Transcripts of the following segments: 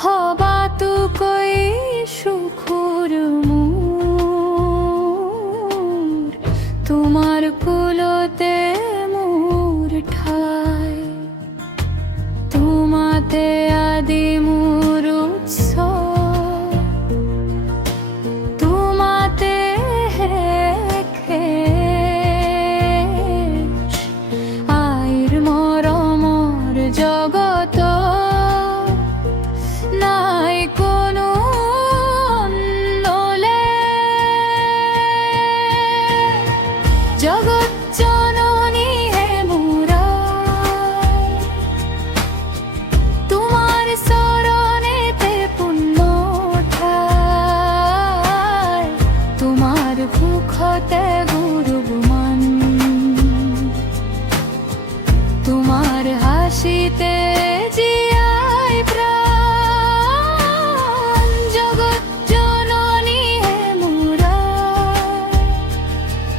হবা তুকৈ সুখৰ মোৰ তোমাৰ কুলতে মোৰ ঠাই তোমাতে আদি মোৰ উৎস তোমাতে শেষ আইৰ মৰমৰ জগত নাই কোনো অন্যলে জগৎ জননী হে মোরা তোমার চরণেতে পুণ্য ঠাই তোমার ভুখতে গুৰুগুমান তোমার হাসিতে জিয়াই প্রাণ জগৎ জননী হে মোরা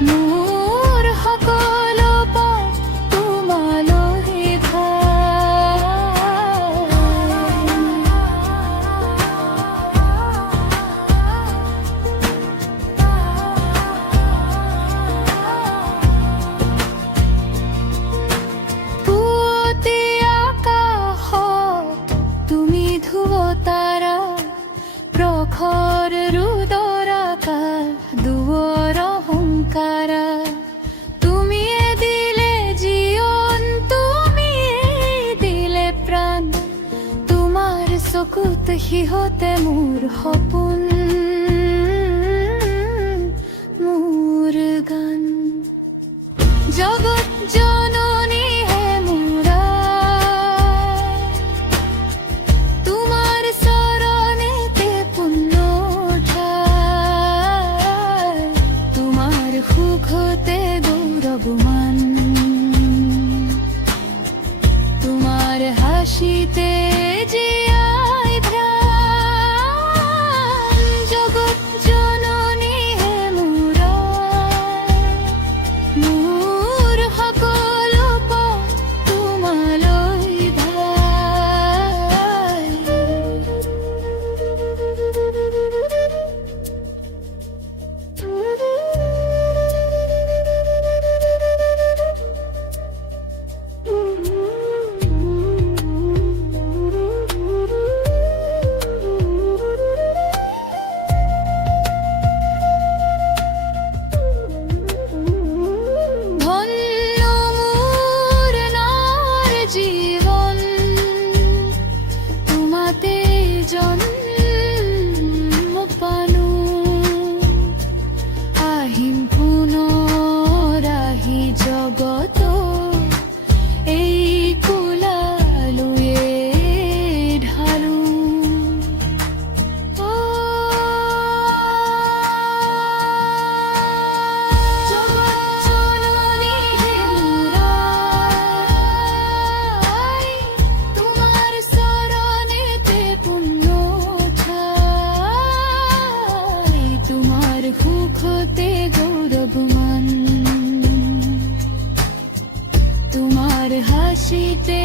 মোর সকলো পথ তোমালৈ পুৱতি আকাশত তুমি ধ্ৰুৱতাৰা প্ৰখৰ ৰুদৰাকাৰ দুৱৰ অহংকাৰা তুমিয়ে দিলে জীৱন তুমিয়ে দিলে প্ৰাণ তোমাৰ চকুত সিহঁতে মোৰ সপোন মোৰ গান জগৎ জননী হে মোরা তোমার চরণেতে পুণ্য ঠাই তোমার সুখতে গৌৰৱমান তোমার হাসিতে জিয়াই প্রাণ জগৎ জননী হে মোরা মোৰ সকলো পথ তোমালৈ ধাই ধন্য মোৰ নৰ জীৱন তোমাতে জন্ম পানো আহিম পুনৰ আহি জগত এই কোলালৈয়ে ঢালো জগৎ জননী হে মোরা তোমার চরণেতে পুণ্য ঠাই তোমার সুখতে গৌৰৱমান তোমার হাসিতে